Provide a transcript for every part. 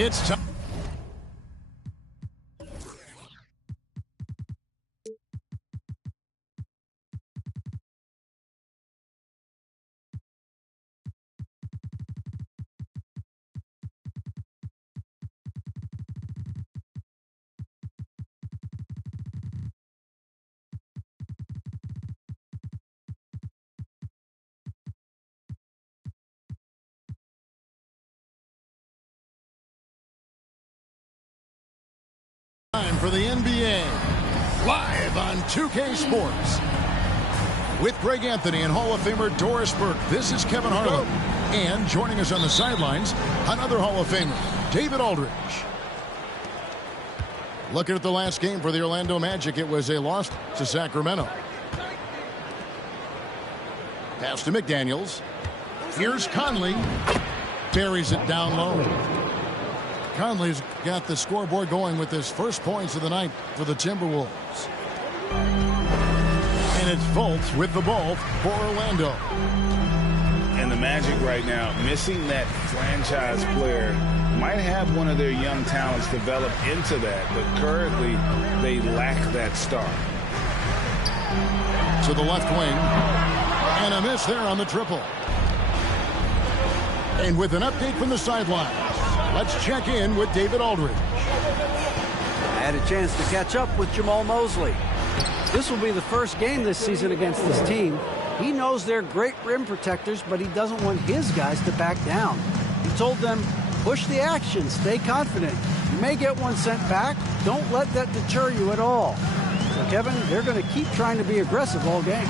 It's time. Time for the NBA, live on 2K Sports. With Greg Anthony and Hall of Famer Doris Burke, this is Kevin Harlan. And joining us on the sidelines, another Hall of Famer, David Aldridge. Looking at the last game for the Orlando Magic, it was a loss to Sacramento. Pass to McDaniels. Here's Conley. Buries it down low. Conley's got the scoreboard going with his first points of the night for the Timberwolves. And it's Fultz with the ball for Orlando. And the Magic right now, missing that franchise player, might have one of their young talents develop into that, but currently they lack that star. To the left wing. And a miss there on the triple. And with an update from the sidelines, let's check in with David Aldridge. I had a chance to catch up with Jamal Mosley. This will be the first game this season against this team. He knows they're great rim protectors, but he doesn't want his guys to back down. He told them, push the action, stay confident. You may get one sent back. Don't let that deter you at all. So, Kevin, they're going to keep trying to be aggressive all game.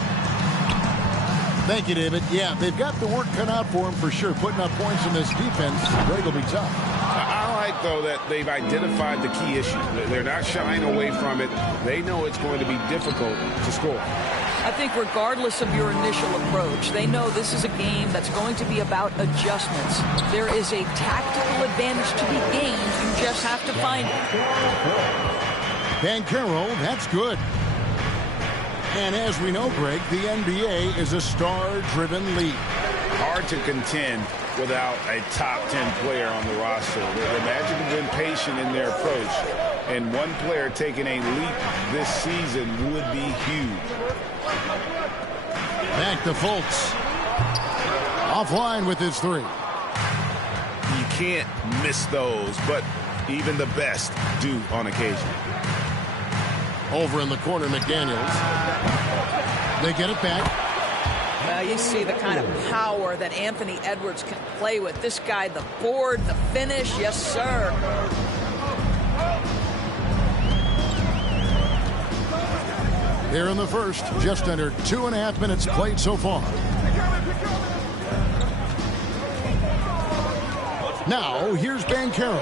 Thank you, David. Yeah, they've got the work cut out for them for sure. Putting up points in this defense, Greg will be tough. I like, though, that they've identified the key issue. They're not shying away from it. They know it's going to be difficult to score. I think regardless of your initial approach, they know this is a game that's going to be about adjustments. There is a tactical advantage to be gained. You just have to find it. Banchero, that's good. And as we know, Greg, the NBA is a star-driven league. Hard to contend without a top 10 player on the roster. The Magic have been patient in their approach, and one player taking a leap this season would be huge. Back to Fultz. Offline with his three. You can't miss those, but even the best do on occasion. Over in the corner, McDaniels. They get it back. Well, you see the kind of power that Anthony Edwards can play with. This guy, the board, the finish, yes, sir. Here in the first, just under 2.5 minutes played so far. Now, here's Banchero.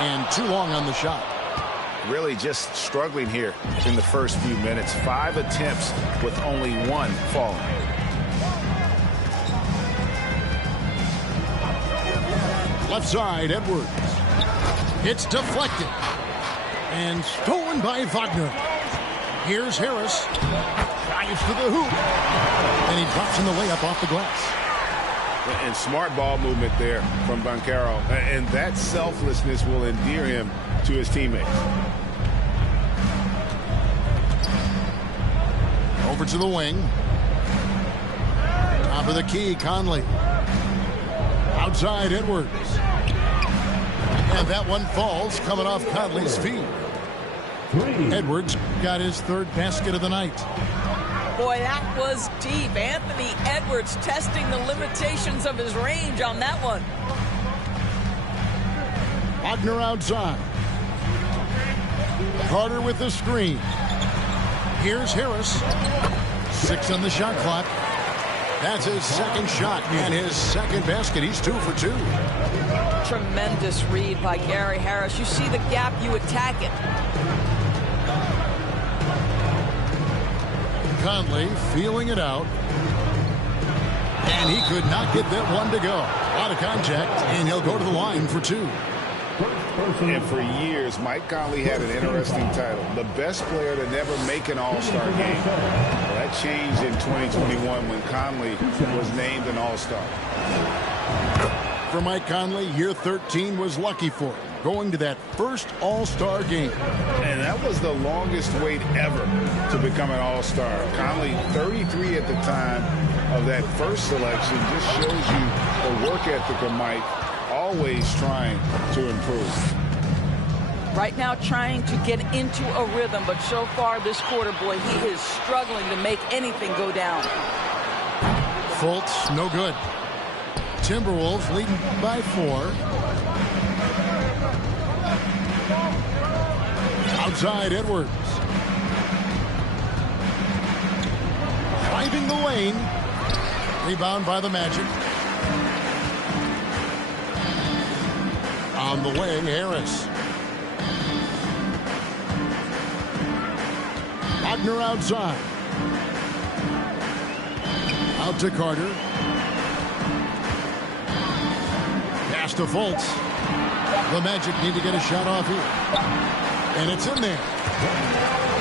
And too long on the shot. Really just struggling here in the first few minutes. 5 attempts with only 1 falling. Left side, Edwards. It's deflected. And stolen by Wagner. Here's Harris. Drives to the hoop. And he drops in the layup off the glass. And smart ball movement there from Banchero. And that selflessness will endear him to his teammates. Over to the wing. Top of the key, Conley. Outside, Edwards. And that one falls, coming off Conley's feet. Edwards got his 3rd basket of the night. Boy, that was deep. Anthony Edwards testing the limitations of his range on that one. Wagner outside. Carter with the screen. Here's Harris. 6 on the shot clock. That's his 2nd shot and his 2nd basket. He's 2 for 2. Tremendous read by Gary Harris. You see the gap, you attack it. Conley feeling it out. And he could not get that one to go. Out of contact, and he'll go to the line for 2. And for years, Mike Conley had an interesting title. The best player to never make an All-Star game. Well, that changed in 2021 when Conley was named an All-Star. For Mike Conley, year 13 was lucky for him, going to that first All-Star game. And that was the longest wait ever to become an All-Star. Conley, 33 at the time of that first selection, just shows you the work ethic of Mike, always trying to improve. Right now trying to get into a rhythm, but so far this quarter, boy, he is struggling to make anything go down. Fultz, no good. Timberwolves leading by 4. Outside Edwards. Driving the lane. Rebound by the Magic. On the wing, Harris. Wagner outside. Out to Carter. Pass to Fultz. The Magic need to get a shot off here. And it's in there.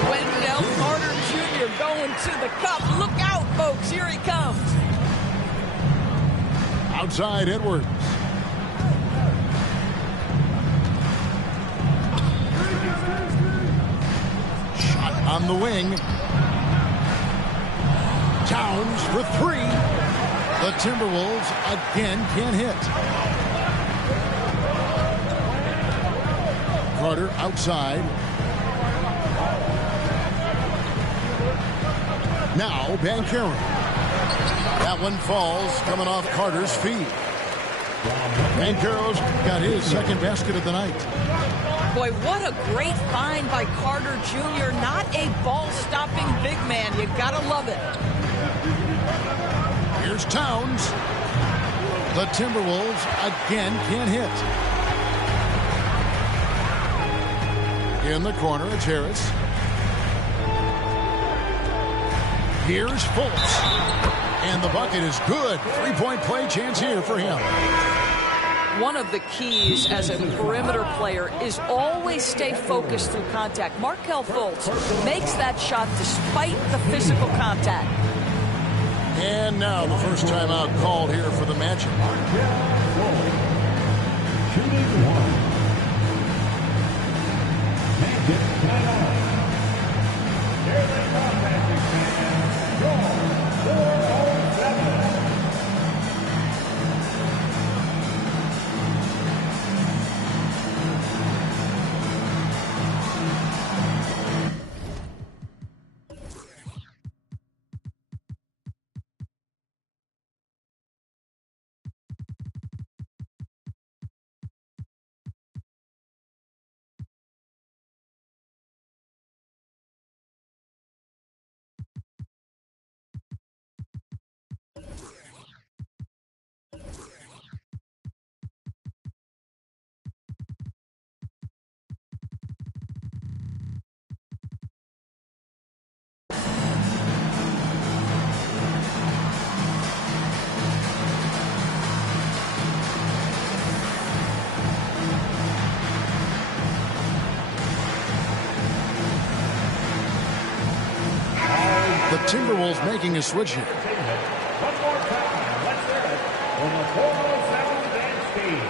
Wendell Carter Jr. going to the cup. Look out, folks. Here he comes. Outside Edwards. Shot on the wing. Towns for 3. The Timberwolves again can't hit. Carter outside. Now Banchero. That one falls, coming off Carter's feet. Banchero's got his second basket of the night. Boy, what a great find by Carter Jr. Not a ball-stopping big man. You gotta love it. Here's Towns. The Timberwolves again can't hit. In the corner, it's Harris. Here's Fultz. And the bucket is good. 3-point play chance here for him. One of the keys as a perimeter player is always stay focused through contact. Markelle Fultz makes that shot despite the physical contact. And now the first timeout called here for the Magic. The Timberwolves making a switch here. One more time, let's hear it on the 407 dance team.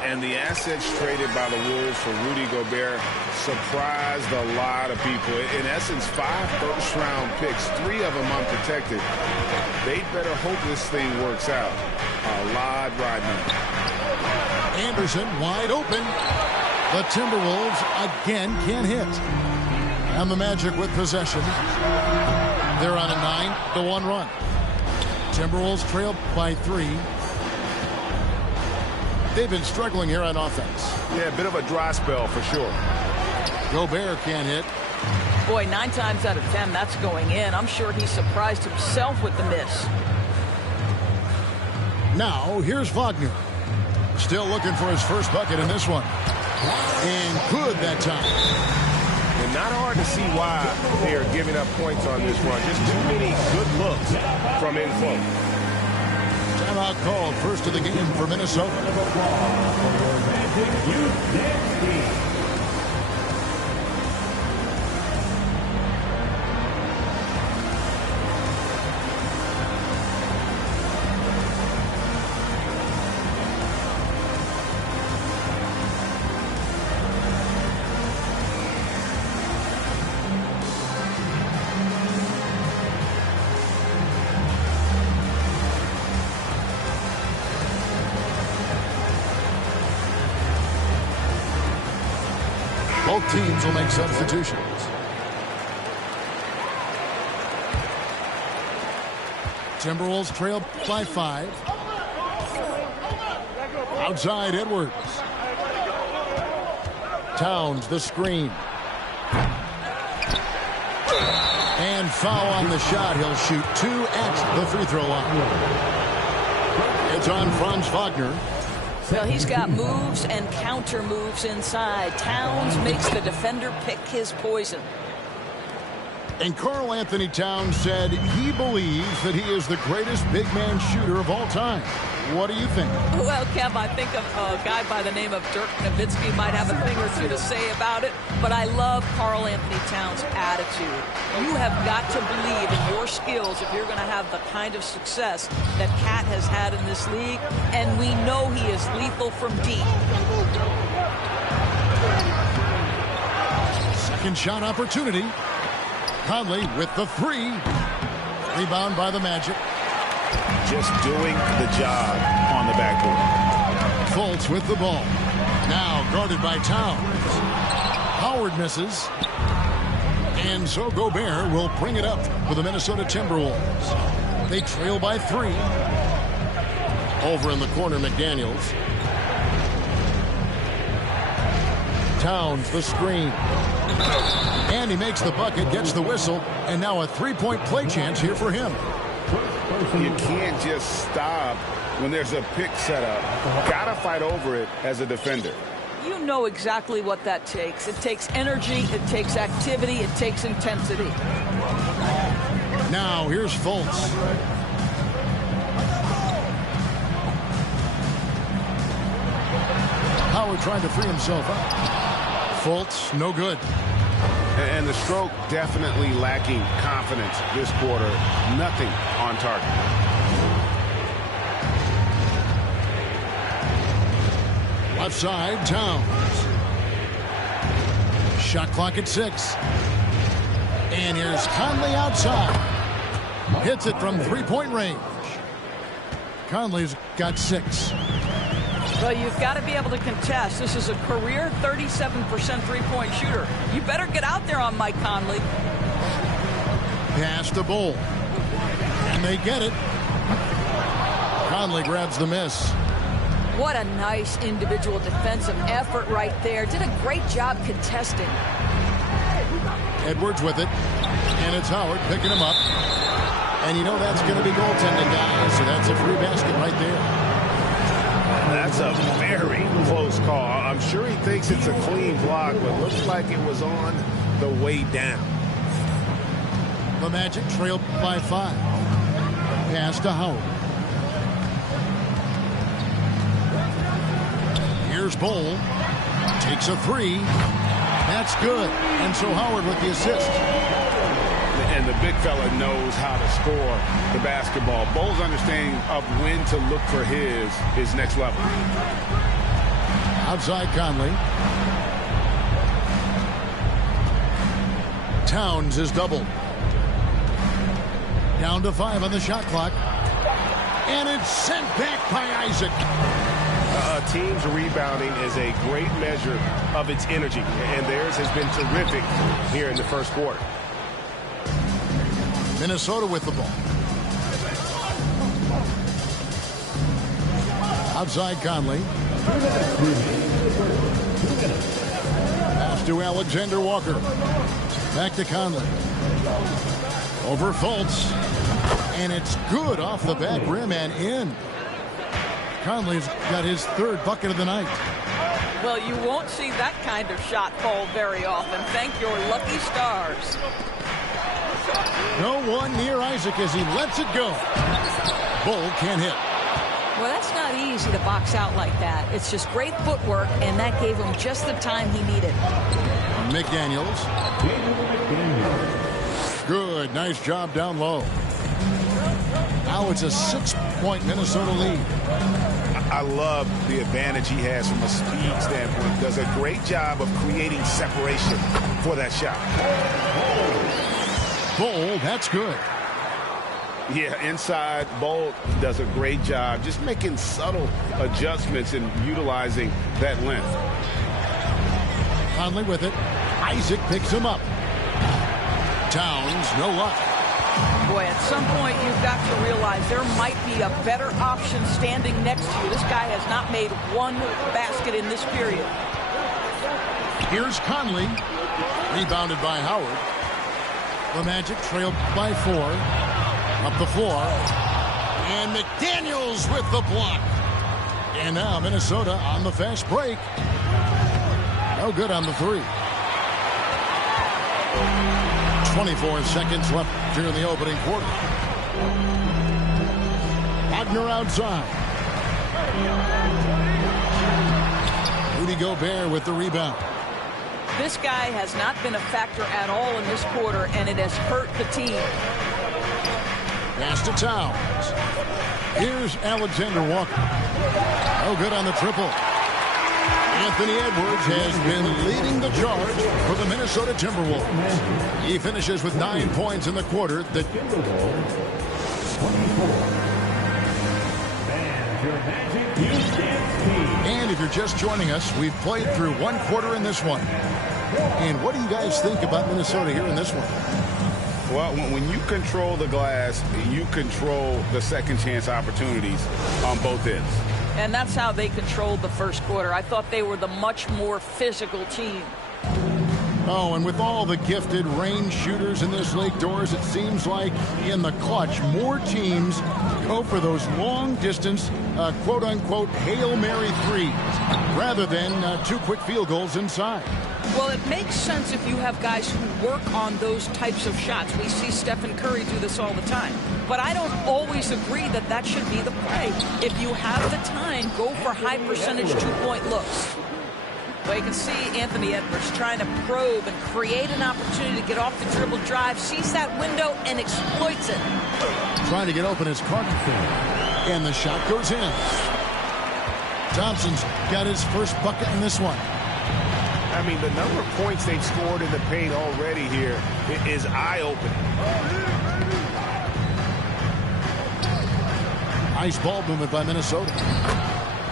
And the assets traded by the Wolves for Rudy Gobert surprised a lot of people. In essence, 5 first-round picks, 3 of them unprotected. They'd better hope this thing works out. A lot riding on it. Anderson wide open. The Timberwolves again can't hit. And the Magic with possession. They're on a 9-1 run. Timberwolves trail by 3. They've been struggling here on offense. Yeah, a bit of a dry spell for sure. Gobert can't hit. Boy, 9 times out of 10, that's going in. I'm sure he surprised himself with the miss. Now, here's Wagner. Still looking for his first bucket in this one. And good that time. And not hard to see why they are giving up points on this run. Just too many good looks from from in close. Timeout called, first of the game for Minnesota. Both teams will make substitutions. Timberwolves trail by 5. Outside Edwards. Towns the screen. And foul on the shot. He'll shoot 2 at the free throw line. It's on Franz Wagner. Well, he's got moves and counter moves inside. Towns makes the defender pick his poison. And Karl Anthony Towns said he believes that he is the greatest big man shooter of all time. What do you think? Well, Kev, I think a guy by the name of Dirk Nowitzki might have a thing or two to say about it, but I love Karl Anthony Towns' attitude. You have got to believe in your skills if you're going to have the kind of success that Cat has had in this league, and we know he is lethal from deep. Second shot opportunity. Conley with the 3. Rebound by the Magic. Just doing the job on the backboard. Fultz with the ball. Now guarded by Towns. Howard misses. And so Gobert will bring it up for the Minnesota Timberwolves. They trail by 3. Over in the corner, McDaniels. Towns the screen. And he makes the bucket, gets the whistle, and now a 3-point play chance here for him. You can't just stop when there's a pick set up. Gotta fight over it as a defender. You know exactly what that takes. It takes energy, it takes activity, it takes intensity. Now here's Fultz. Howard trying to free himself up. Fultz, no good. And the stroke definitely lacking confidence this quarter. Nothing on target. Left side, Towns. Shot clock at 6. And here's Conley outside. Hits it from 3-point range. Conley's got 6. Well, you've got to be able to contest. This is a career 37% three-point shooter. You better get out there on Mike Conley. Pass to Bull. And they get it. Conley grabs the miss. What a nice individual defensive effort right there. Did a great job contesting. Edwards with it. And it's Howard picking him up. And you know that's going to be goaltending, guys. So that's a free basket right there. That's a very close call. I'm sure he thinks it's a clean block, but looks like it was on the way down. The Magic trailed by 5. Pass to Howard. Here's Bull. Takes a 3. That's good. And so Howard with the assist. And the big fella knows how to score the basketball. Bull's understanding of when to look for his next level. Outside Conley. Towns is doubled. Down to 5 on the shot clock. And it's sent back by Isaac. A team's rebounding is a great measure of its energy, and theirs has been terrific here in the first quarter. Minnesota with the ball. Outside Conley. Pass to Alexander Walker. Back to Conley. Over Fultz. And it's good off the back rim and in. Conley's got his 3rd bucket of the night. Well, you won't see that kind of shot fall very often. Thank your lucky stars. No one near Isaac as he lets it go. Bull can't hit. Well, that's not easy to box out like that. It's just great footwork, and that gave him just the time he needed. McDaniels. Good. Nice job down low. Now it's a 6-point Minnesota lead. I love the advantage he has from a speed standpoint. Does a great job of creating separation for that shot. Bull, that's good. Yeah, inside, Bolt does a great job just making subtle adjustments and utilizing that length. Conley with it. Isaac picks him up. Towns, no luck. Boy, at some point you've got to realize there might be a better option standing next to you. This guy has not made one basket in this period. Here's Conley. Rebounded by Howard. The Magic trailed by 4. Up the floor. And McDaniels with the block. And now Minnesota on the fast break. No good on the 3. 24 seconds left here in the opening quarter. Wagner outside. Rudy Gobert with the rebound. This guy has not been a factor at all in this quarter, and it has hurt the team. Pass to Towns. Here's Alexander Walker. No good on the triple. Anthony Edwards has been leading the charge for the Minnesota Timberwolves. He finishes with 9 points in the quarter. And if you're just joining us, we've played through 1 quarter in this one. And what do you guys think about Minnesota here in this one? Well, when you control the glass, you control the second chance opportunities on both ends. And that's how they controlled the first quarter. I thought they were the much more physical team. Oh, and with all the gifted range shooters in this league, Doris, it seems like in the clutch, more teams go for those long-distance, quote-unquote, Hail Mary threes rather than 2 quick field goals inside. Well, it makes sense if you have guys who work on those types of shots. We see Stephen Curry do this all the time. But I don't always agree that that should be the play. If you have the time, go for high-percentage 2-point looks. Well, you can see Anthony Edwards trying to probe and create an opportunity to get off the dribble drive, sees that window, and exploits it. Trying to get open is Carter. And the shot goes in. Thompson's got his first bucket in this one. I mean, the number of points they've scored in the paint already here is eye-opening. Nice ball movement by Minnesota.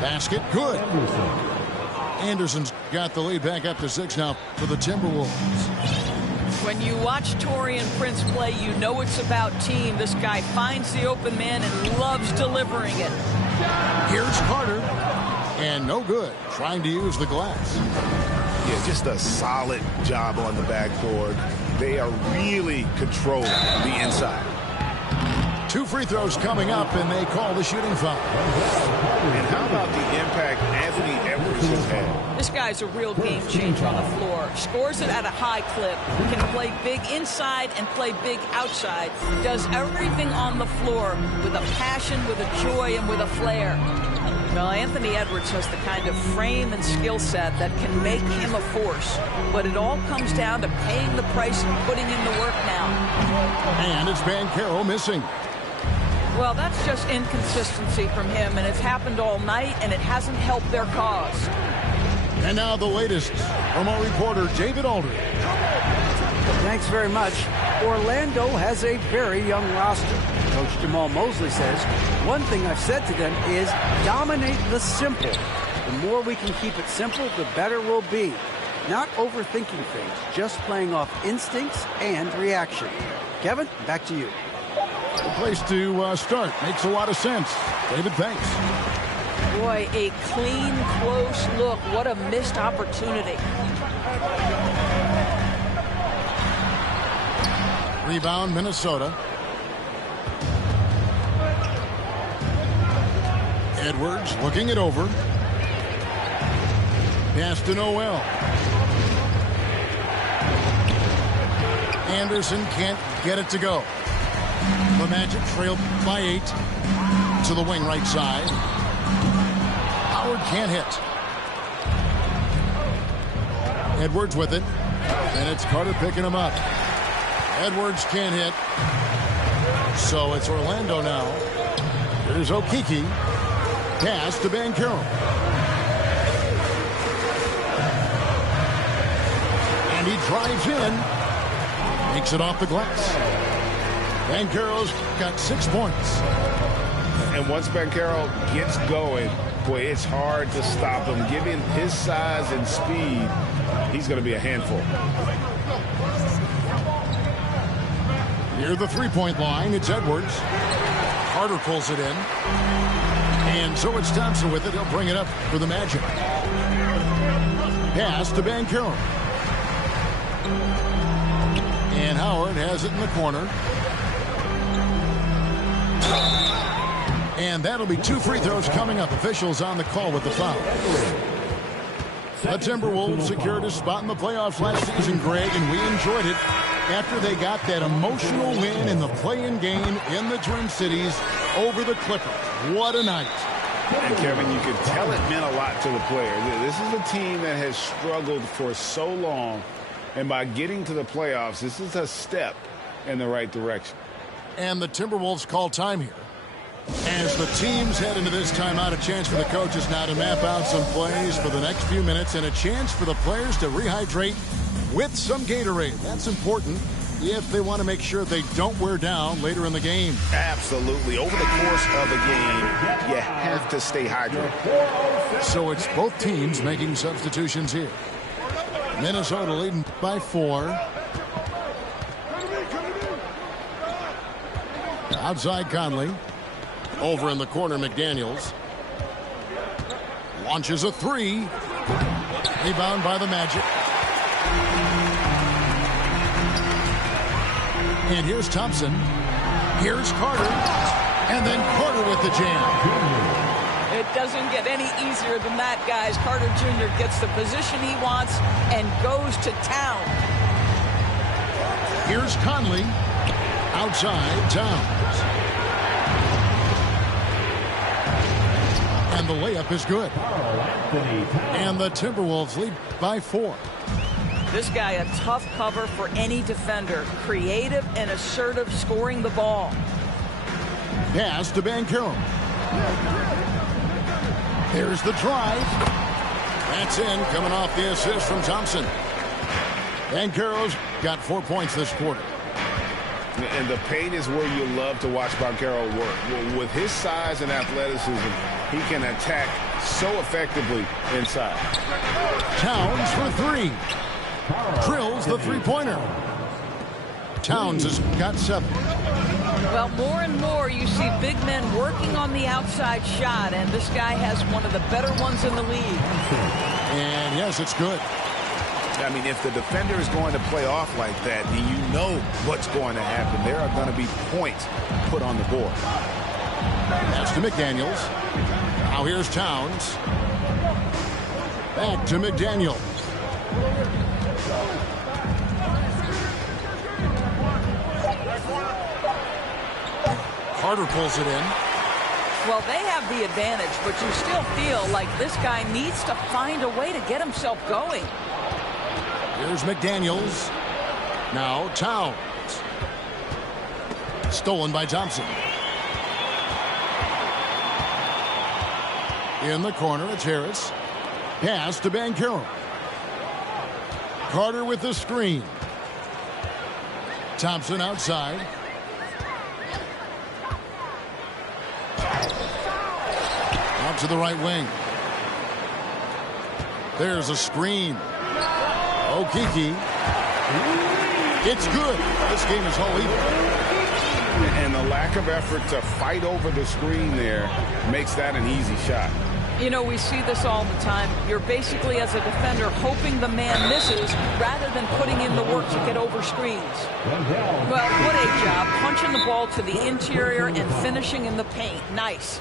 Basket, good. Anderson's got the lead back up to 6 now for the Timberwolves. When you watch Taurean Prince play, you know it's about team. This guy finds the open man and loves delivering it. Here's Carter. And no good. Trying to use the glass. Yeah, just a solid job on the backboard. They are really controlling the inside. 2 free throws coming up, and they call the shooting foul. And how about the impact Anthony Edwards has had? This guy's a real game changer on the floor. Scores it at a high clip. Can play big inside and play big outside. Does everything on the floor with a passion, with a joy, and with a flair. Well, Anthony Edwards has the kind of frame and skill set that can make him a force. But it all comes down to paying the price and putting in the work now. And it's Banchero missing. Well, that's just inconsistency from him, and it's happened all night, and it hasn't helped their cause. And now the latest from our reporter, David Aldridge. Thanks very much. Orlando has a very young roster. Coach Jamal Mosley says, one thing I've said to them is dominate the simple. The more we can keep it simple, the better we'll be. Not overthinking things, just playing off instincts and reaction. Kevin, back to you. The place to start. Makes a lot of sense. David, thanks. Boy, a clean, close look. What a missed opportunity. Rebound, Minnesota. Edwards looking it over. Pass to Noel. Anderson can't get it to go. The Magic trailed by 8 to the wing right side. Howard can't hit. Edwards with it. And it's Carter picking him up. Edwards can't hit. So it's Orlando now. Here's Okeke. Pass to Banchero. And he drives in. Makes it off the glass. Banchero's got 6 points. And once Banchero gets going, boy, it's hard to stop him. Given his size and speed, he's going to be a handful. Near the three-point line, it's Edwards. Carter pulls it in. And so it's Thompson with it. He'll bring it up for the Magic. Pass to Banchero. And Howard has it in the corner. And that'll be 2 free throws coming up. Officials on the call with the foul. The Timberwolves secured a spot in the playoffs last season, Greg, and we enjoyed it after they got that emotional win in the play-in game in the Twin Cities over the Clippers. What a night. And, Kevin, you could tell it meant a lot to the players. This is a team that has struggled for so long, and by getting to the playoffs, this is a step in the right direction. And the Timberwolves call time here. As the teams head into this timeout, a chance for the coaches now to map out some plays for the next few minutes and a chance for the players to rehydrate with some Gatorade. That's important if they want to make sure they don't wear down later in the game. Absolutely. Over the course of a game, you have to stay hydrated. So it's both teams making substitutions here. Minnesota leading by 4. Outside Conley. Over in the corner, McDaniels. Launches a 3. Rebound by the Magic. And here's Thompson. Here's Carter. And then Carter with the jam. It doesn't get any easier than that, guys. Carter Jr. gets the position he wants and goes to town. Here's Conley. Outside, Towns. And the layup is good. And the Timberwolves lead by 4. This guy a tough cover for any defender. Creative and assertive scoring the ball. Pass to Banchero. There's the drive. That's in, coming off the assist from Thompson. Banchero's got 4 points this quarter. And the paint is where you love to watch Banchero work. With his size and athleticism, he can attack so effectively inside. Towns for 3. Drills the three-pointer. Towns has got 7. Well, more and more you see big men working on the outside shot, and this guy has one of the better ones in the league. And yes, it's good. I mean, if the defender is going to play off like that, then you know what's going to happen. There are going to be points put on the board. That's to McDaniels. Now here's Towns. Back to McDaniels. Carter pulls it in. Well, they have the advantage, but you still feel like this guy needs to find a way to get himself going. Here's McDaniels. Now Towns. Stolen by Thompson. In the corner, it's Harris. Pass to Banchero. Carter with the screen. Thompson outside. Out to the right wing. There's a screen. Okeke. It's good. This game is all even. And the lack of effort to fight over the screen there makes that an easy shot. You know, we see this all the time. You're basically, as a defender, hoping the man misses rather than putting in the work to get over screens. Well, what a job. Punching the ball to the interior and finishing in the paint. Nice.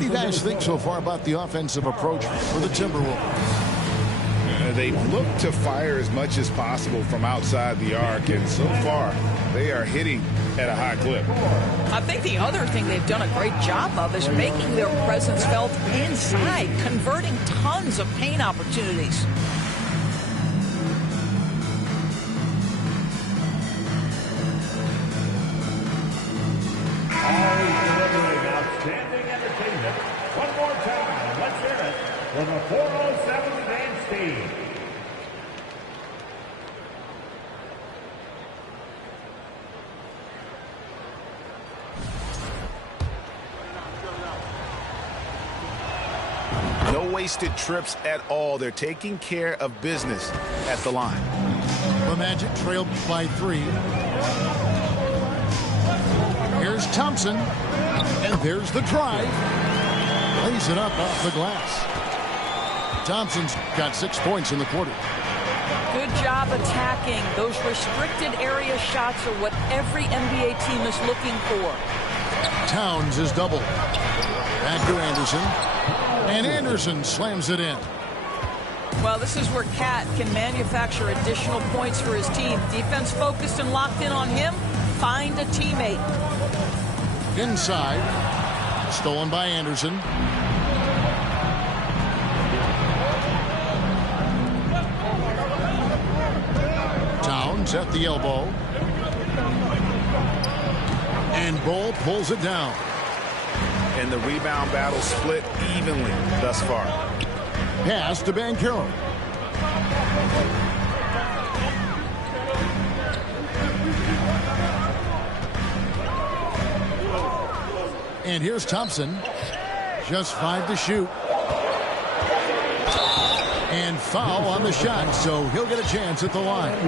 What do you guys think so far about the offensive approach for the Timberwolves? They've looked to fire as much as possible from outside the arc, and so far they are hitting at a high clip. I think the other thing they've done a great job of is making their presence felt inside, converting tons of paint opportunities. Always delivering outstanding entertainment. One more time, let's hear it for the 407 dance team. No wasted trips at all. They're taking care of business at the line. The Magic trailed by 3. Here's Thompson, and there's the drive. Lays it up off the glass. Thompson's got 6 points in the quarter. Good job attacking. Those restricted area shots are what every NBA team is looking for. Towns is doubled. Back to Anderson. And Anderson slams it in. Well, this is where Cat can manufacture additional points for his team. Defense focused and locked in on him. Find a teammate. Inside. Stolen by Anderson. Towns at the elbow. And Bull pulls it down. And the rebound battle split evenly thus far. Pass to Banchero. And here's Thompson. Just 5 to shoot. And foul on the shot, so he'll get a chance at the line.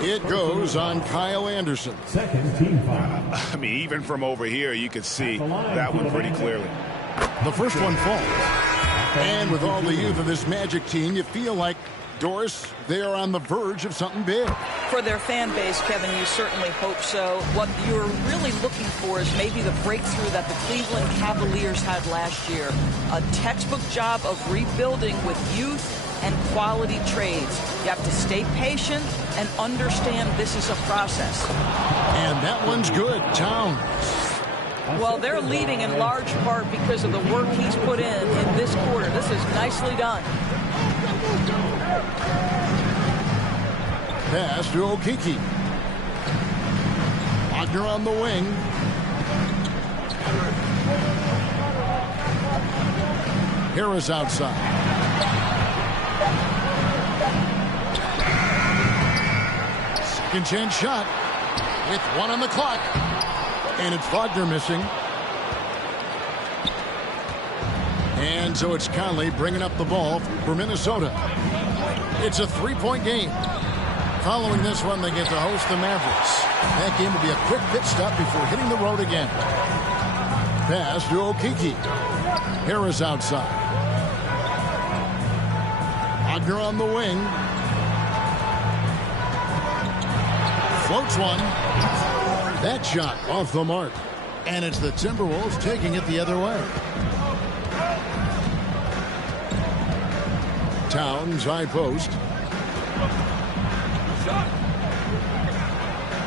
It goes on Kyle Anderson. Second team foul. I mean, even from over here, you could see that one pretty clearly. The first one falls. And with all the youth of this Magic team, you feel like, Doris, they are on the verge of something big. For their fan base, Kevin, you certainly hope so. What you're really looking for is maybe the breakthrough that the Cleveland Cavaliers had last year. A textbook job of rebuilding with youth and quality trades. You have to stay patient and understand this is a process. And that one's good. Towns. Well, they're leading in large part because of the work he's put in this quarter. This is nicely done. Pass to Okeke. Wagner on the wing. Harris outside. Second chance shot with 1 on the clock. And it's Wagner missing. And so it's Conley bringing up the ball for Minnesota. It's a 3-point game. Following this one, they get to host the Mavericks. That game will be a quick pit stop before hitting the road again. Pass to Okeke. Harris outside. Wagner on the wing. Floats one. That shot off the mark. And it's the Timberwolves taking it the other way. Towns, high post.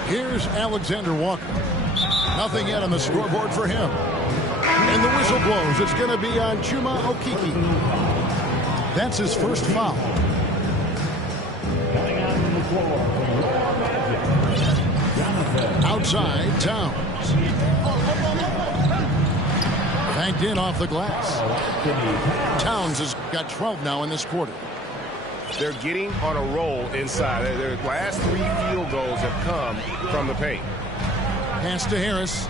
Here's Alexander Walker. Nothing yet on the scoreboard for him. And the whistle blows. It's going to be on Chuma Okeke. That's his first foul. Coming out on the floor for your Magic, Jonathan. Outside, Towns. Banked in off the glass. Towns has got 12 now in this quarter. They're getting on a roll inside. Their last 3 field goals have come from the paint. Pass to Harris.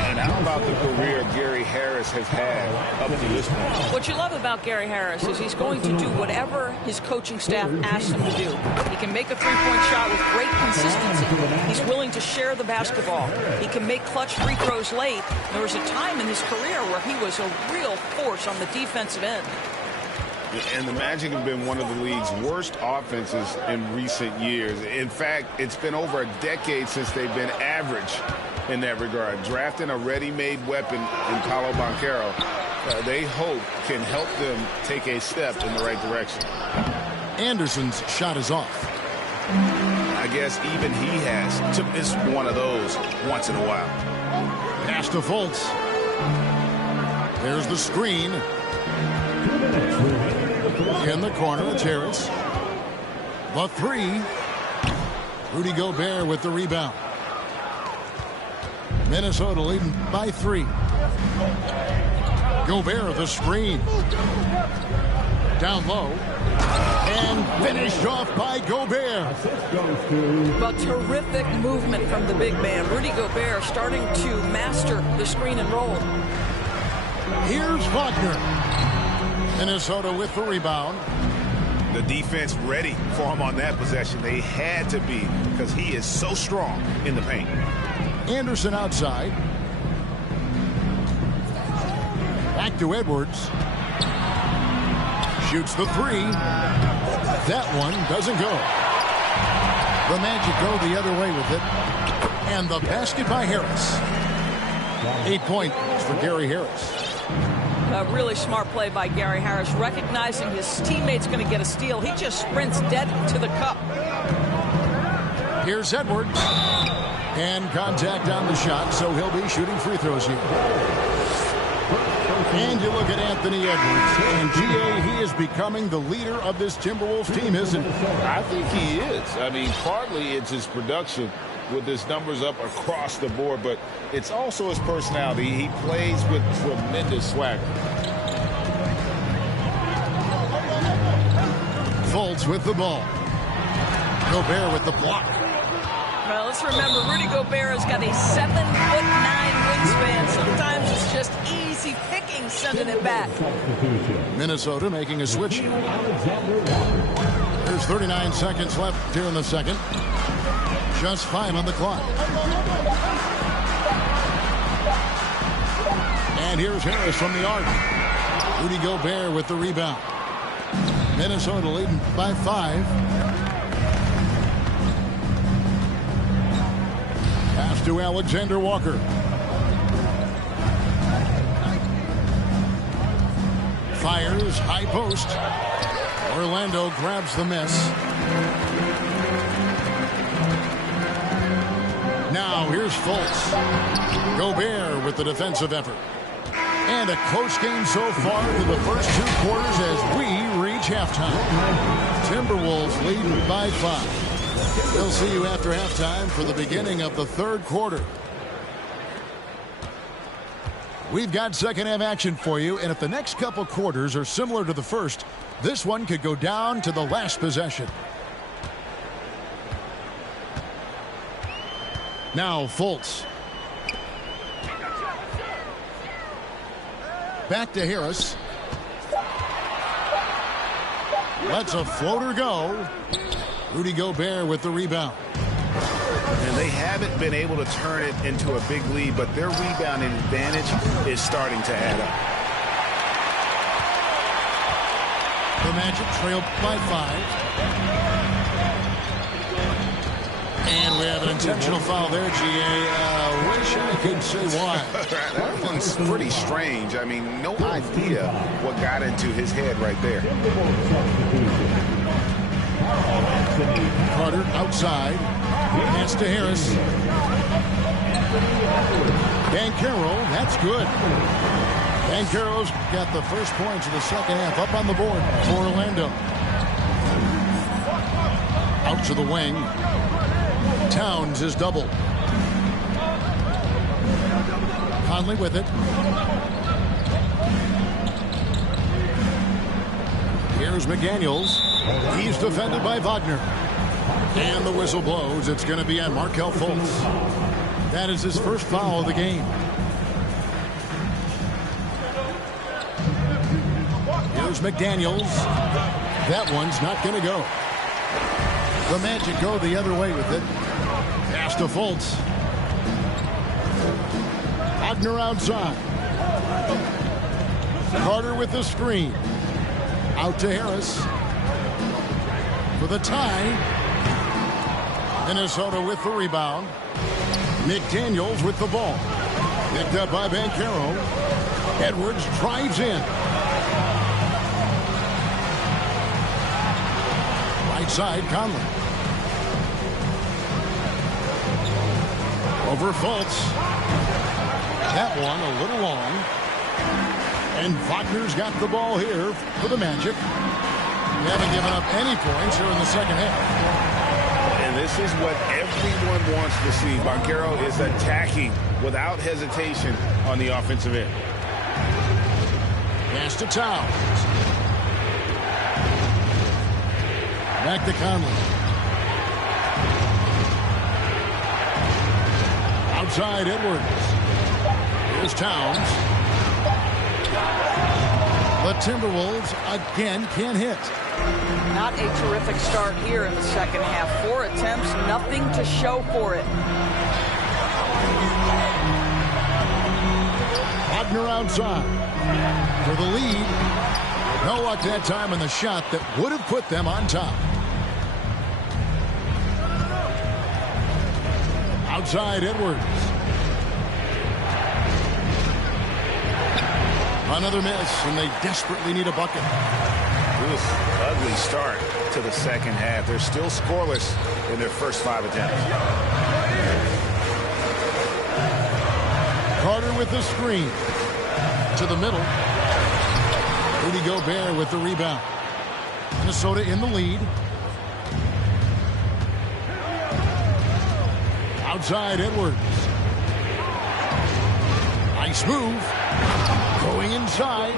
And how about the career Gary Harris has had up to this point? What you love about Gary Harris is he's going to do whatever his coaching staff asks him to do. He can make a three-point shot with great consistency. He's willing to share the basketball. He can make clutch free throws late. There was a time in his career where he was a real force on the defensive end. And the Magic have been one of the league's worst offenses in recent years. In fact, it's been over a decade since they've been average in that regard. Drafting a ready-made weapon in Paolo Banchero, they hope can help them take a step in the right direction. Anderson's shot is off. I guess even he has to miss one of those once in a while. Pass to Fultz. There's the screen. In the corner, it's Harris. The three. Rudy Gobert with the rebound. Minnesota leading by 3. Gobert the screen. Down low. And finished off by Gobert. Well, terrific movement from the big man. Rudy Gobert starting to master the screen and roll. Here's Wagner. Minnesota with the rebound. The defense ready for him on that possession. They had to be, because he is so strong in the paint. Anderson outside. Back to Edwards. Shoots the 3. That one doesn't go. The Magic go the other way with it. And the basket by Harris. 8 points for Gary Harris. A really smart play by Gary Harris, recognizing his teammate's going to get a steal. He just sprints dead to the cup. Here's Edwards. And contact on the shot, so he'll be shooting free throws here. And you look at Anthony Edwards. And, G.A., he is becoming the leader of this Timberwolves team, isn't he? I think he is. I mean, partly it's his production with his numbers up across the board, but it's also his personality. He plays with tremendous swagger. Fultz with the ball. Gobert with the block. Well, let's remember, Rudy Gobert has got a 7'9" wingspan. Sometimes it's just easy picking sending it back. Minnesota making a switch. There's 39 seconds left here in the second. Just 5 on the clock. And here's Harris from the arc. Rudy Gobert with the rebound. Minnesota leading by 5. Pass to Alexander Walker. Fires, high post. Orlando grabs the miss. Now here's Fultz. Gobert with the defensive effort. And a close game so far through the first 2 quarters as we reach halftime. Timberwolves leading by 5. We'll see you after halftime for the beginning of the 3rd quarter. We've got second half action for you, and if the next couple quarters are similar to the first, this one could go down to the last possession. Now Fultz. Back to Harris. Lets a floater go. Rudy Gobert with the rebound. And they haven't been able to turn it into a big lead, but their rebounding advantage is starting to add up. The Magic trailed by 5. And we have an intentional foul there, G.A. Wish I could say why. That one's pretty strange. I mean, no idea what got into his head right there. Carter outside. Pass to Harris. Banchero, that's good. Banchero's got the first points of the second half up on the board for Orlando. Out to the wing. Towns is double. Conley with it. Here's McDaniels. He's defended by Wagner. And the whistle blows. It's going to be on Markelle Fultz. That is his first foul of the game. Here's McDaniels. That one's not going to go. The Magic go the other way with it. Pass to Fultz. Wagner outside. Carter with the screen. Out to Harris. For the tie. Minnesota with the rebound. McDaniels with the ball. Picked up by Banchero. Edwards drives in. Right side, Conley. Over Fultz. That one a little long. And Wagner's got the ball here for the Magic. They haven't given up any points here in the second half. And this is what everyone wants to see. Banchero is attacking without hesitation on the offensive end. Pass to Towns. Back to Conley. Outside Edwards. Here's Towns. The Timberwolves again can't hit. Not a terrific start here in the second half. 4 attempts, nothing to show for it. Wagner outside for the lead. No luck that time on the shot that would have put them on top. Outside Edwards. Another miss, and they desperately need a bucket. It was an ugly start to the second half. They're still scoreless in their first 5 attempts. Carter with the screen. To the middle. Rudy Gobert with the rebound. Minnesota in the lead. Outside Edwards. Nice move. Going inside.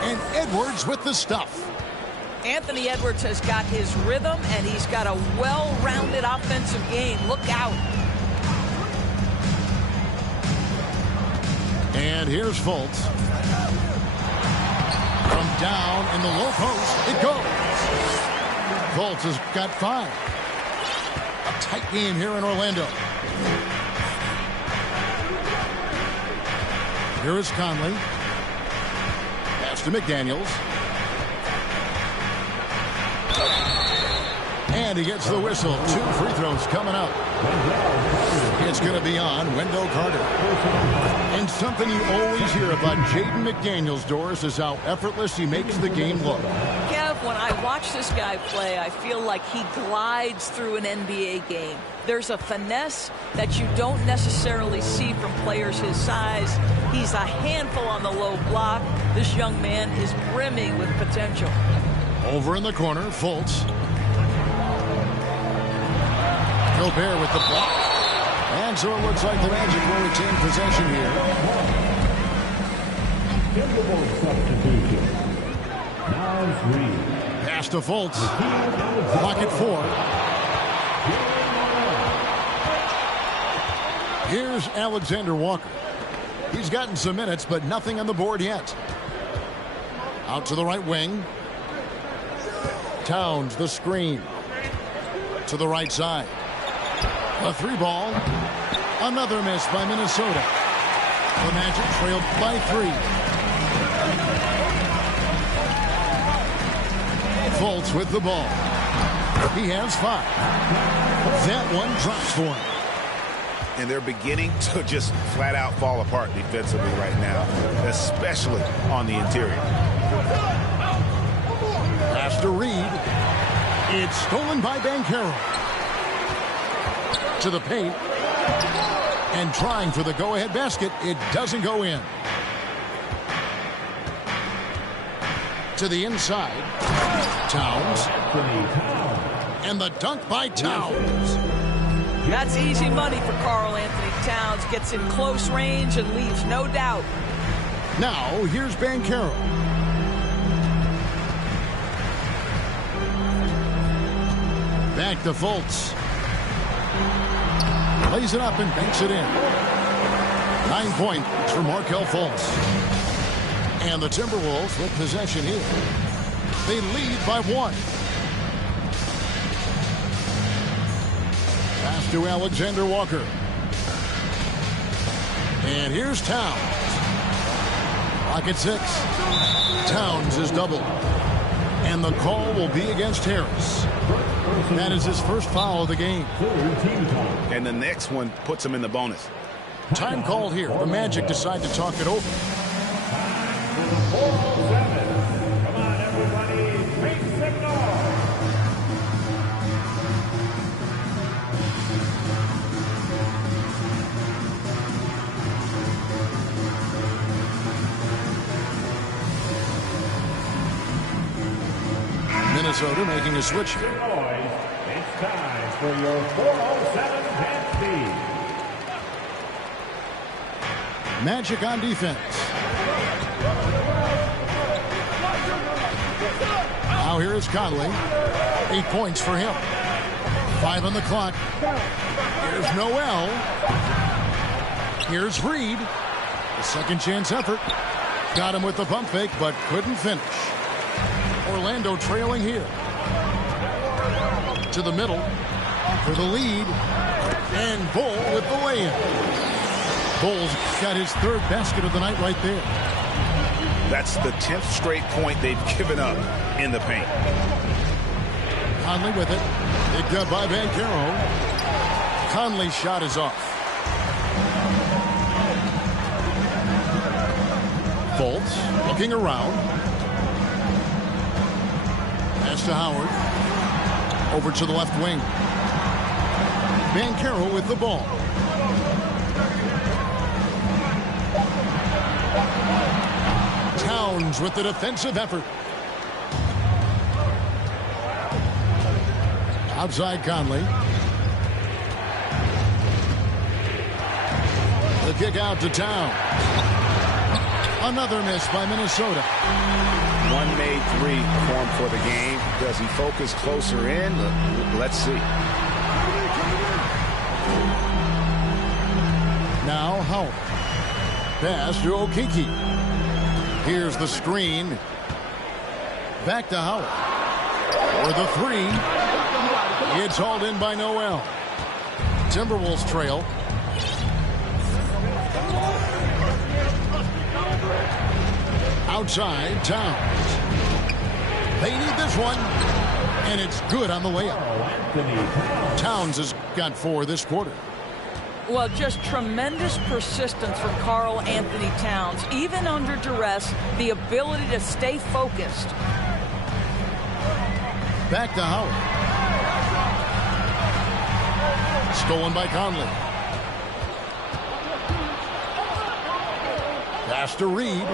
And Edwards with the stuff. Anthony Edwards has got his rhythm, and he's got a well-rounded offensive game. Look out. And here's Fultz. From down in the low post, it goes. Fultz has got 5. A tight game here in Orlando. Here is Conley. Pass to McDaniels. And he gets the whistle. 2 free throws coming up. It's going to be on Wendell Carter. And something you always hear about Jaden McDaniels, Doris, is how effortless he makes the game look. Kev, when I watch this guy play, I feel like he glides through an NBA game. There's a finesse that you don't necessarily see from players his size. He's a handful on the low block. This young man is brimming with potential. Over in the corner, Fultz. Gobert with the block. And so it looks like the Magic will retain possession here. Pass to Fultz. Pocket 4. Here's Alexander Walker. He's gotten some minutes, but nothing on the board yet. Out to the right wing. Towns, the screen. To the right side. A 3-ball. Another miss by Minnesota. The Magic trailed by 3. Fultz with the ball. He has 5. That one drops for him. And they're beginning to just flat out fall apart defensively right now, especially on the interior. Pass to Reed. It's stolen by Banchero. To the paint. And trying for the go-ahead basket. It doesn't go in. To the inside. Towns. And the dunk by Towns. That's easy money for Karl Anthony Towns. Gets in close range and leaves no doubt. Now, here's Banchero. Back to Fultz. Lays it up and banks it in. 9 points for Markelle Fultz. And the Timberwolves with possession here. They lead by 1. Pass to Alexander Walker. And here's Towns. Clock at 6. Towns is doubled. And the call will be against Harris. That is his first foul of the game. And the next one puts him in the bonus. Time call here. The Magic decide to talk it over. 4:07. Come on, everybody. Make some noise. Minnesota making a switch. It's time for your 407 dance speed. Magic on defense. Now here is Conley. 8 points for him. 5 on the clock. Here's Noel. Here's Reed. A second chance effort. Got him with the pump fake, but couldn't finish. Orlando trailing here. To the middle for the lead. And Bull with the lay-in. Bull's got his 3rd basket of the night right there. That's the 10th straight point they've given up in the paint. Conley with it. Picked up by Banchero. Conley's shot is off. Fultz looking around. Pass to Howard. Over to the left wing. Banchero with the ball. Towns with the defensive effort. Outside Conley. The kick out to Towns. Another miss by Minnesota. One made 3 for him for the game. Does he focus closer in? Let's see. Now Howard. Pass to Okeke. Here's the screen. Back to Howard. For the 3. It's hauled in by Noel. Timberwolves trail. Outside, Towns. They need this one. And it's good on the layup. Towns has got 4 this quarter. Well, just tremendous persistence from Karl Anthony Towns. Even under duress, the ability to stay focused. Back to Howard. Stolen by Conley. Pass to Reed.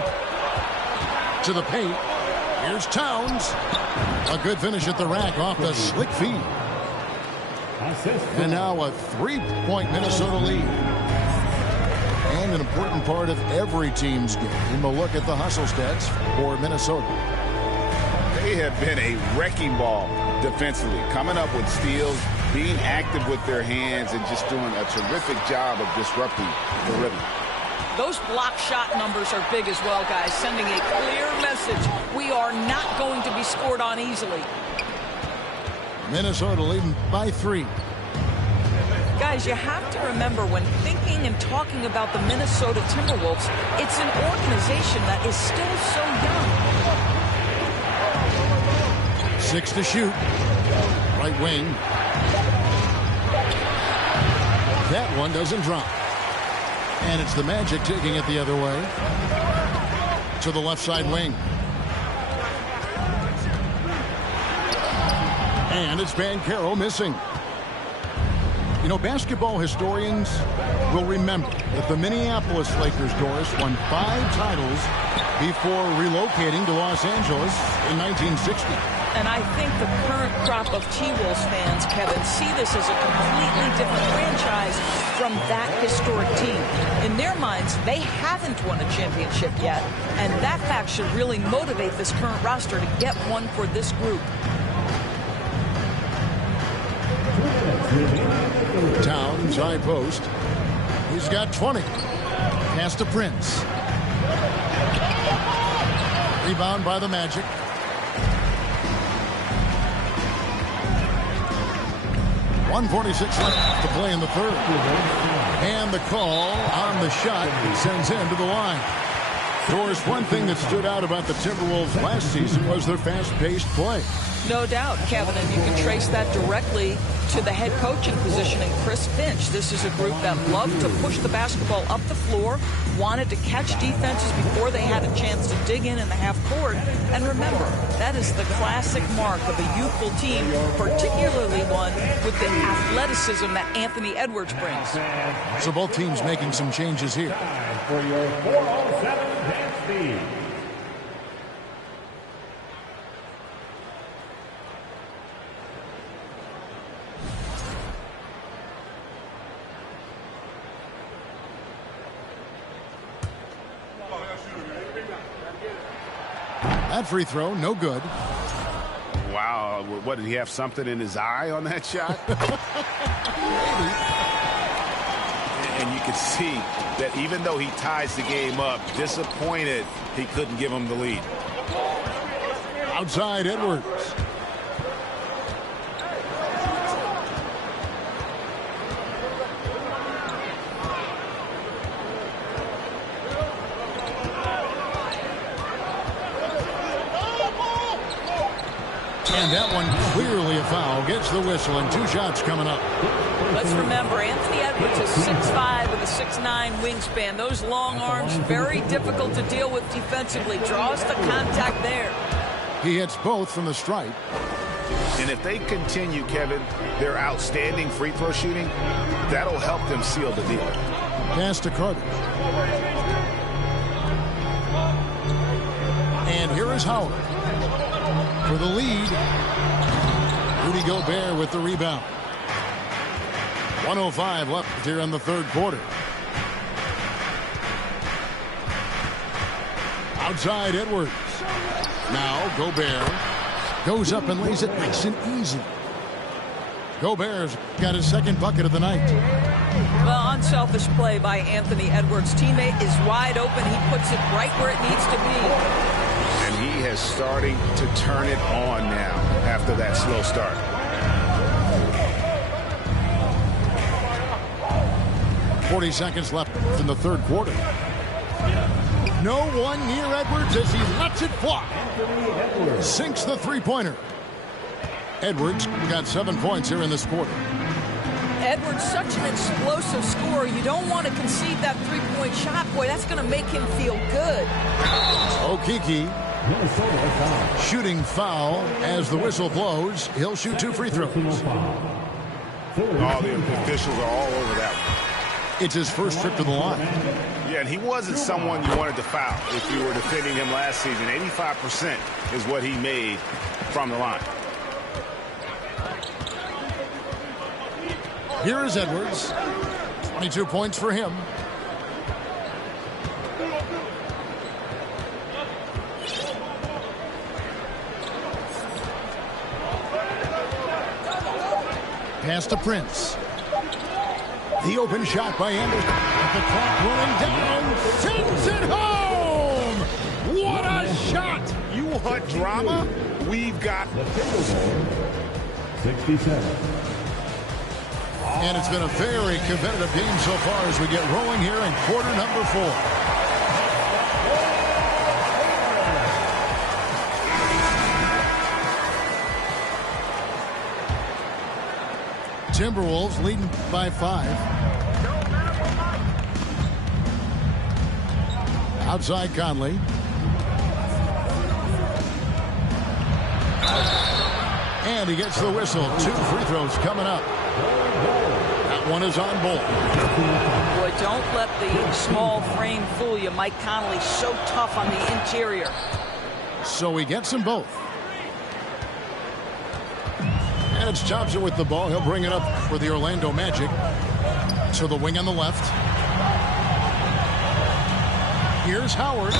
To the paint. Here's Towns. A good finish at the rack off the slick feed. And now a 3-point Minnesota lead. And an important part of every team's game. A look at the hustle stats for Minnesota. They have been a wrecking ball defensively, coming up with steals, being active with their hands, and just doing a terrific job of disrupting the rhythm. Those block shot numbers are big as well, guys, sending a clear message. We are not going to be scored on easily. Minnesota leading by 3. Guys, you have to remember when thinking and talking about the Minnesota Timberwolves, it's an organization that is still so young. 6 to shoot. Right wing. That one doesn't drop. And it's the Magic taking it the other way. To the left side wing. And it's Banchero missing. You know, basketball historians will remember that the Minneapolis Lakers, Doris, won 5 titles before relocating to Los Angeles in 1960. And I think the current crop of T-Wolves fans, Kevin, see this as a completely different franchise from that historic team. In their minds, they haven't won a championship yet, and that fact should really motivate this current roster to get one for this group. Towns, high post. He's got 20. Pass to Prince. Rebound by the Magic. .146 left to play in the third. And the call on the shot sends him to the line. Doris, one thing that stood out about the Timberwolves last season was their fast-paced play. No doubt, Kevin, and you can trace that directly to the head coaching position in Chris Finch. This is a group that loved to push the basketball up the floor, wanted to catch defenses before they had a chance to dig in the half court. And remember, that is the classic mark of a youthful team, particularly one with the athleticism that Anthony Edwards brings. So both teams making some changes here. For your 407 dance speed. That free throw, no good. Wow, what, did he have something in his eye on that shot? And you can see that even though he ties the game up, disappointed he couldn't give him the lead. Outside Edwards. And that one clearly a foul. Gets the whistle and 2 shots coming up. Let's remember, Anthony Edwards is 6'5" with a 6'9" wingspan. Those long arms, very difficult to deal with defensively. Draws the contact there. He hits both from the stripe. And if they continue, Kevin, their outstanding free throw shooting, that'll help them seal the deal. Pass to Carter. And here is Howard for the lead. Rudy Gobert with the rebound. 1:05 left here in the third quarter. Outside Edwards. Now Gobert goes up and lays it nice and easy. Gobert's got his second bucket of the night. Well, unselfish play by Anthony Edwards. Teammate is wide open. He puts it right where it needs to be. And he is starting to turn it on now after that slow start. .40 seconds left in the third quarter. No one near Edwards as he lets it fly. Sinks the three-pointer. Edwards got 7 points here in this quarter. Edwards, such an explosive scorer. You don't want to concede that three-point shot. Boy, that's going to make him feel good. Okeke. Shooting foul as the whistle blows. He'll shoot 2 free throws. All the officials are all over that one. It's his first trip to the line. Yeah, and he wasn't someone you wanted to foul if you were defending him last season. 85% is what he made from the line. Here is Edwards. 22 points for him. Pass to Prince. The open shot by Anderson. The clock rolling down. Sends it home. What a shot. You want drama? We've got 67. And it's been a very competitive game so far as we get rolling here in quarter number 4. Timberwolves leading by 5. Outside Conley. And he gets the whistle. 2 free throws coming up. That one is on board. Boy, don't let the small frame fool you. Mike Conley so tough on the interior. So he gets them both. And it's Thompson with the ball. He'll bring it up for the Orlando Magic. To the wing on the left. Here's Howard.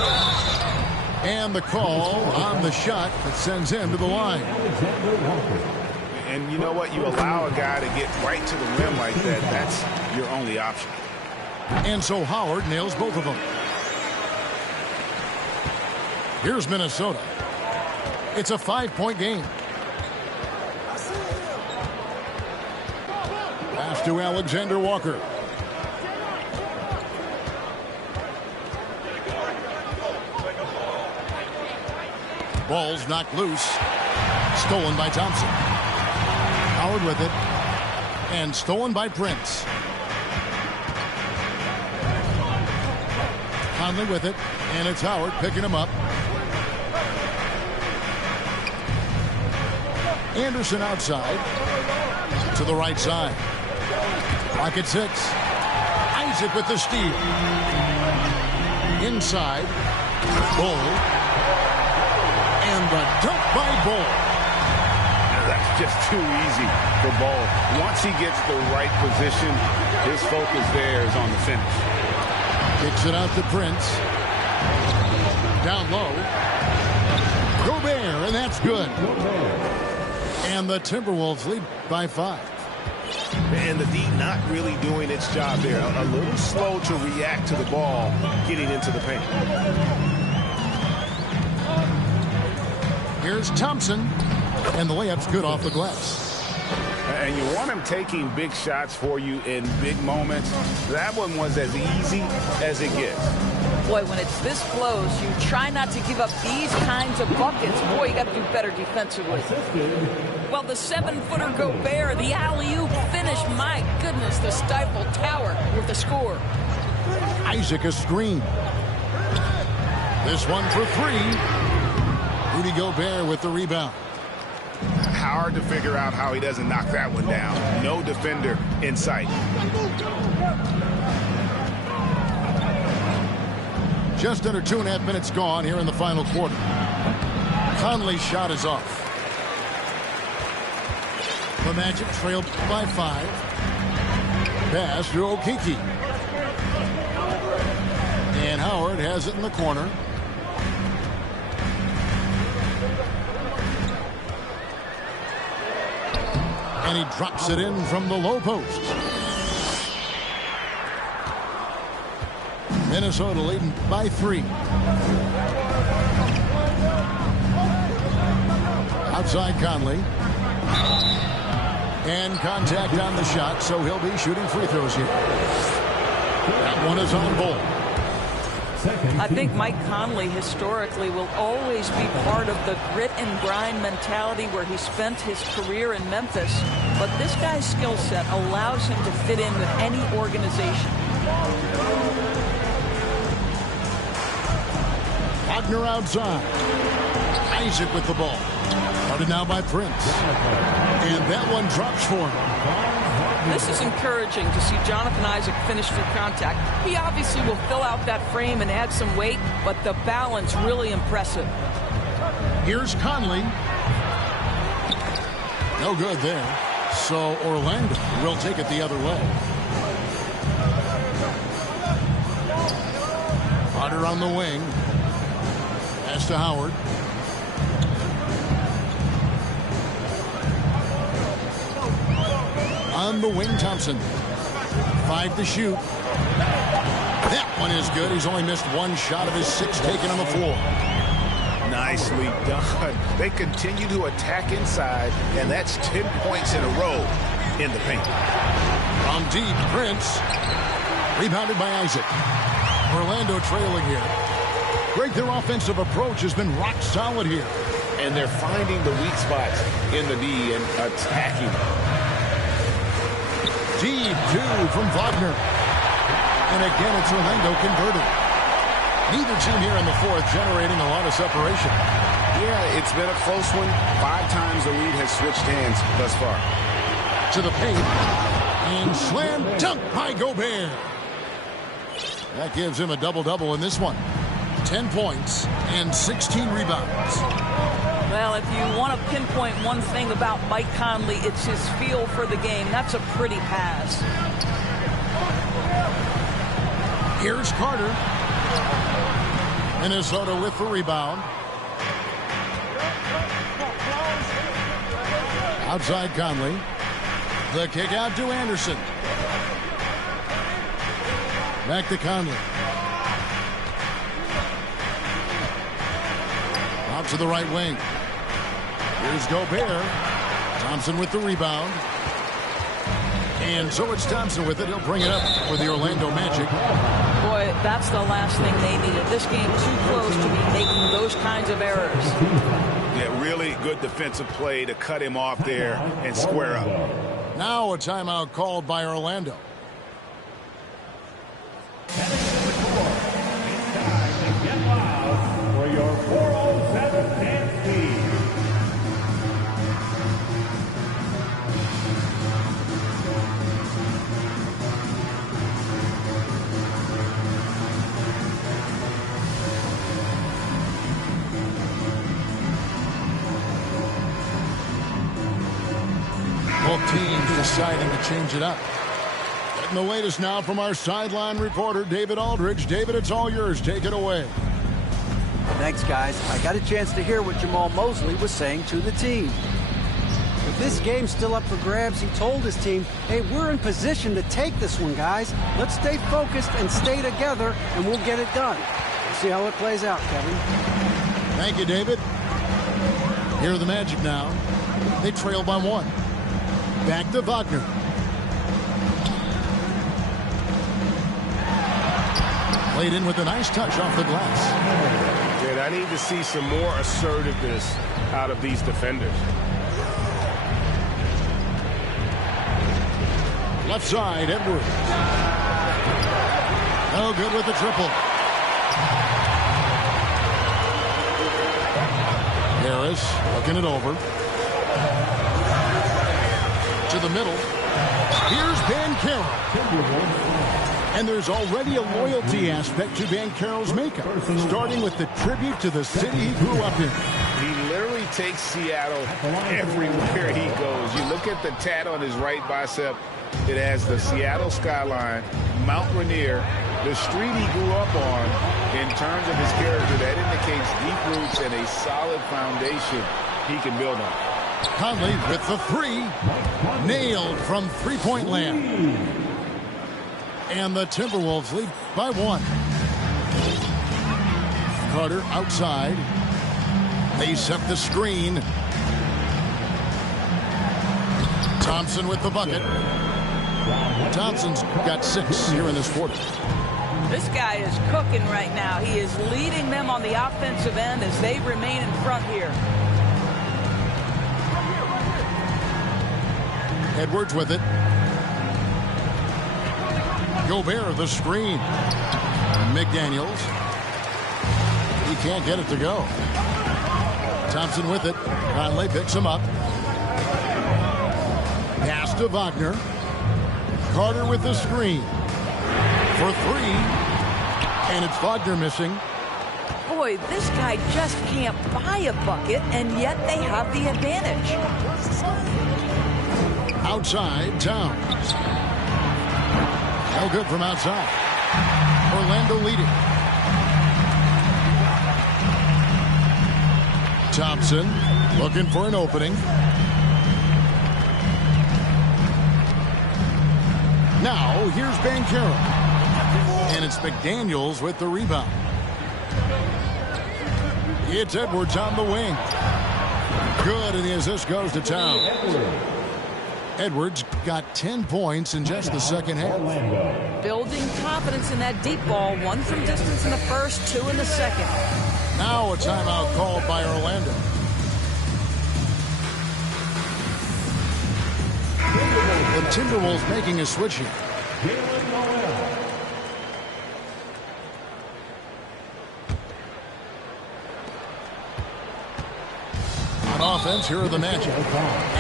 And the call on the shot that sends him to the line. And you know what? You allow a guy to get right to the rim like that. That's your only option. And so Howard nails both of them. Here's Minnesota. It's a 5-point game. Pass to Alexander Walker. Ball's knocked loose. Stolen by Thompson. Howard with it. And stolen by Prince. Conley with it. And it's Howard picking him up. Anderson outside. To the right side. Clock at 6. Isaac with the steal. Inside. Bull. And the dunk by Bull. That's just too easy for Bull. Once he gets the right position, his focus there is on the finish. Kicks it out to Prince. Down low. Gobert, and that's good. And the Timberwolves lead by 5. And the D not really doing its job there. A little slow to react to the ball getting into the paint. Here's Thompson, and the layup's good off the glass. And you want him taking big shots for you in big moments. That one was as easy as it gets. Boy, when it's this close, you try not to give up these kinds of buckets. Boy, you got to do better defensively. Well, the 7-footer Gobert, the alley-oop finish. My goodness, the stifled tower with the score. Isaac a screen. This one for 3. Rudy Gobert with the rebound. Hard to figure out how he doesn't knock that one down. No defender in sight. Just under 2.5 minutes gone here in the final quarter. Conley's shot is off. The Magic trailed by 5. Pass to Okeke. And Howard has it in the corner. And he drops it in from the low post. Minnesota leading by 3. Outside Conley. And contact on the shot, so he'll be shooting free throws here. That one is on Bull. I think Mike Conley historically will always be part of the grit and grind mentality where he spent his career in Memphis. But this guy's skill set allows him to fit in with any organization. Wagner outside. Isaac with the ball. Started now by Prince. And that one drops for him. This is encouraging to see Jonathan Isaac finish through contact. He obviously will fill out that frame and add some weight, but the balance really impressive. Here's Conley. No good there. So Orlando will take it the other way. Potter on the wing. Pass to Howard. On the wing, Thompson. 5 to shoot. That one is good. He's only missed 1 shot of his 6 taken on the floor. Nicely done. They continue to attack inside, and that's 10 points in a row in the paint. From deep, Prince. Rebounded by Isaac. Orlando trailing here. Greg, their offensive approach has been rock solid here. And they're finding the weak spots in the D and attacking. Deep 2 from Wagner. And again, it's Orlando converted. Neither team here in the 4th generating a lot of separation. Yeah, it's been a close one. 5 times the lead has switched hands thus far. To the paint. And slam dunk by Gobert. That gives him a double-double in this one. 10 points and 16 rebounds. Well, if you want to pinpoint one thing about Mike Conley, it's his feel for the game. That's a pretty pass. Here's Carter. Minnesota with the rebound. Outside Conley. The kick out to Anderson. Back to Conley. Out to the right wing. Here's Gobert. Thompson with the rebound. And so it's Thompson with it. He'll bring it up for the Orlando Magic. Boy, that's the last thing they needed. This game too close to be making those kinds of errors. Yeah, really good defensive play to cut him off there and square up. Now a timeout called by Orlando. Get loud for your 407 dance team. Both teams deciding to change it up. Getting the latest now from our sideline reporter, David Aldridge. David, it's all yours. Take it away. Thanks, guys. I got a chance to hear what Jamal Mosley was saying to the team. With this game still up for grabs, he told his team, hey, we're in position to take this one, guys. Let's stay focused and stay together, and we'll get it done. We'll see how it plays out, Kevin. Thank you, David. Here are the Magic now. They trail by 1. Back to Wagner. Played in with a nice touch off the glass. And I need to see some more assertiveness out of these defenders. Left side, Edwards. Oh, good with the triple. Harris looking it over. To the middle. Here's Banchero. And there's already a loyalty aspect to Banchero's makeup, starting with the tribute to the city he grew up in. He literally takes Seattle everywhere he goes. You look at the tat on his right bicep. It has the Seattle skyline, Mount Rainier, the street he grew up on. In terms of his character, that indicates deep roots and a solid foundation he can build on. Conley with the 3. Nailed from three-point land. And the Timberwolves lead by 1. Carter outside. They set the screen. Thompson with the bucket. Thompson's got 6 here in this quarter. This guy is cooking right now. He is leading them on the offensive end as they remain in front here. Edwards with it. Gobert the screen. McDaniels. He can't get it to go. Thompson with it. Conley picks him up. Pass to Wagner. Carter with the screen. For 3. And it's Wagner missing. Boy, this guy just can't buy a bucket, and yet they have the advantage. Outside, Towns. No good from outside. Orlando leading. Thompson looking for an opening. Now, here's Banchero. And it's McDaniels with the rebound. It's Edwards on the wing. Good, and the assist goes to Towns. Edwards got 10 points in just the second half. Building confidence in that deep ball. 1 from distance in the first, 2 in the second. Now a timeout called by Orlando. The Timberwolves making a switch here. On offense, here are the Magic.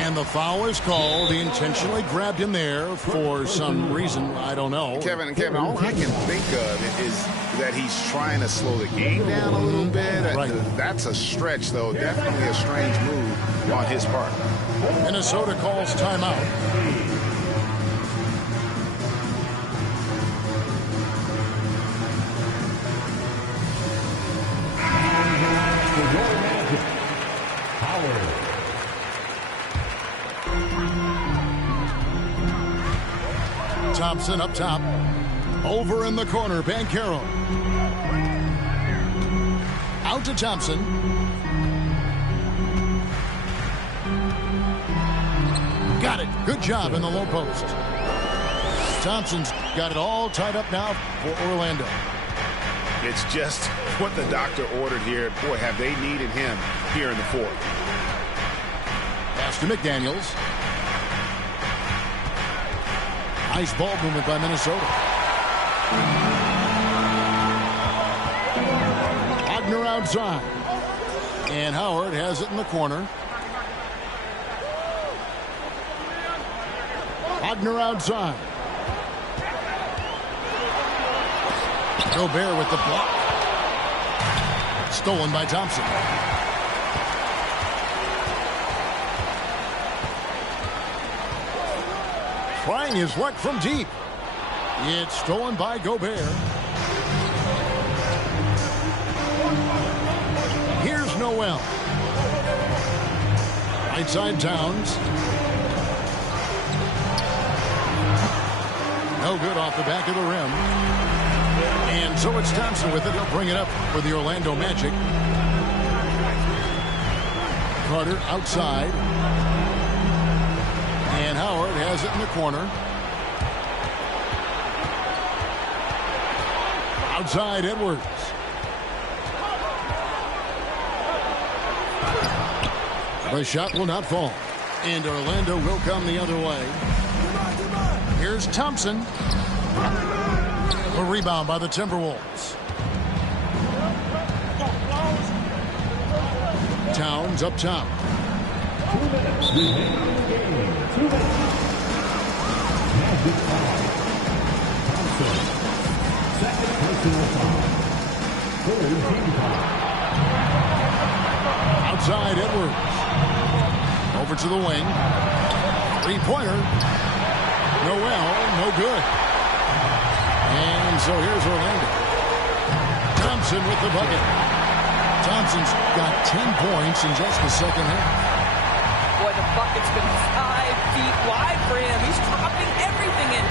And the foul is called. He intentionally grabbed him there for some reason. I don't know. Kevin, all I can think of is that he's trying to slow the game down a little bit. Right. That's a stretch, though. Definitely a strange move on his part. Minnesota calls timeout. Thompson up top. Over in the corner, Banchero. Out to Thompson. Got it. Good job in the low post. Thompson's got it all tied up now for Orlando. It's just what the doctor ordered here. Boy, have they needed him here in the fourth. Pass to McDaniels. Nice ball movement by Minnesota. Wagner outside. And Howard has it in the corner. Wagner outside. Gobert with the block. Stolen by Thompson. Trying his luck from deep. It's stolen by Gobert. Here's Noel. Right side Towns. No good off the back of the rim. And so it's Thompson with it. He'll bring it up for the Orlando Magic. Carter outside. And Howard has it in the corner. Outside Edwards. The shot will not fall. And Orlando will come the other way. Here's Thompson. A rebound by the Timberwolves. Towns up top. 2 minutes remaining in the game. 2 minutes. Magic foul. Thompson. Second personal foul. Third team foul. Outside Edwards. Over to the wing. Three-pointer. Noel, no good. And so here's Orlando. Thompson with the bucket. Thompson's got 10 points in just the second half. Boy, the bucket's been 5 feet wide for him. He's dropping everything in.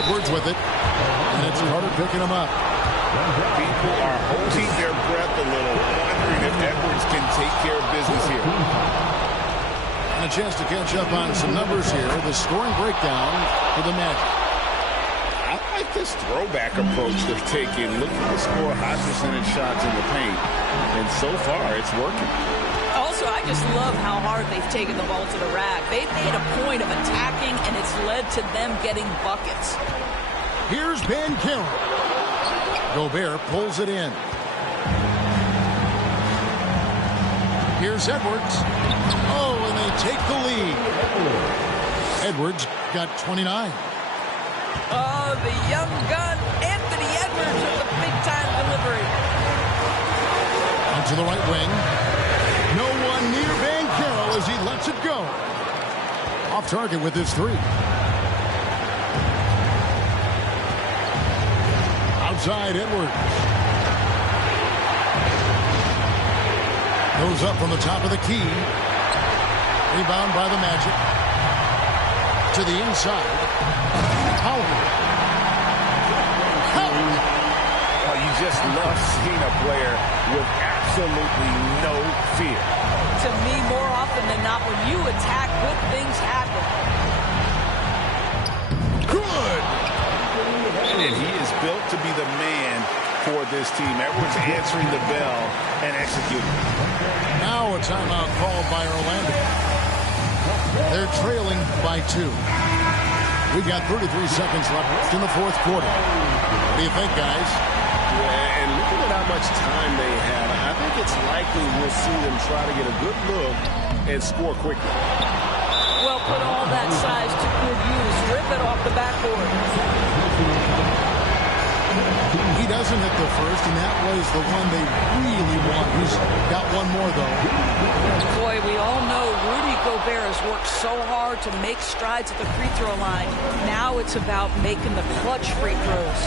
Edwards with it. And it's Carter picking him up. People are holding their breath a little, wondering if Edwards can take care of business here. And a chance to catch up on some numbers here. The scoring breakdown for the Magic. I like this throwback approach they're taking. Looking to score high percentage shots in the paint. And so far, it's working. Also, I just love how hard they've taken the ball to the rack. They've made a point of attacking, and it's led to them getting buckets. Here's Banchero. Gobert pulls it in. Here's Edwards. Oh, and they take the lead. Edwards got 29. Oh, the young gun, Anthony Edwards with the big-time delivery. Onto the right wing. No one near Banchero as he lets it go. Off target with his three. Outside Edwards. Goes up from the top of the key. Rebound by the Magic. To the inside. Howard. Oh, you just love seeing a player with absolutely no fear. To me, more often than not, when you attack, good things happen. Good. And he is built to be the man for this team. Edwards answering the bell and executing. Now a timeout called by Orlando. They're trailing by 2. We've got 33 seconds left in the fourth quarter. What do you think, guys? Yeah, and looking at how much time they have, I think it's likely we'll see them try to get a good look and score quickly. Well, put all that size to good use. Rip it off the backboard. He doesn't hit the first, and that was the one they really want. He's got one more, though. Boy, we all know Rudy Gobert has worked so hard to make strides at the free throw line. Now it's about making the clutch free throws.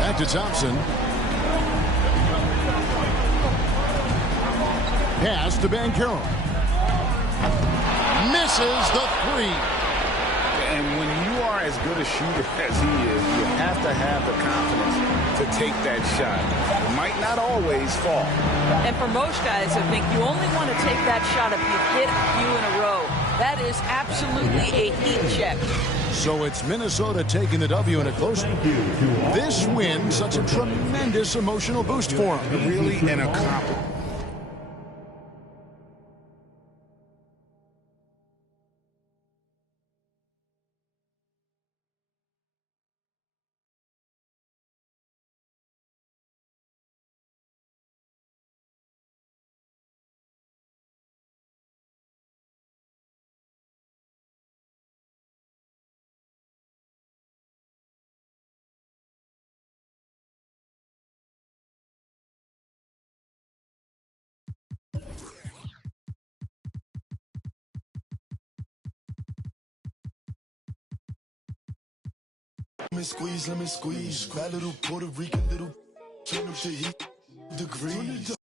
Back to Thompson. Pass to Banchero. Misses the three. And when you are as good a shooter as he is, you have to have the confidence to take that shot. It might not always fall. And for most guys, I think you only want to take that shot if you've hit a few in a row. That is absolutely a heat check. So it's Minnesota taking the W in a close one. This win, such a tremendous emotional boost for them. Really an accomplishment. Let me squeeze. That little Puerto Rican little turn up the heat degree.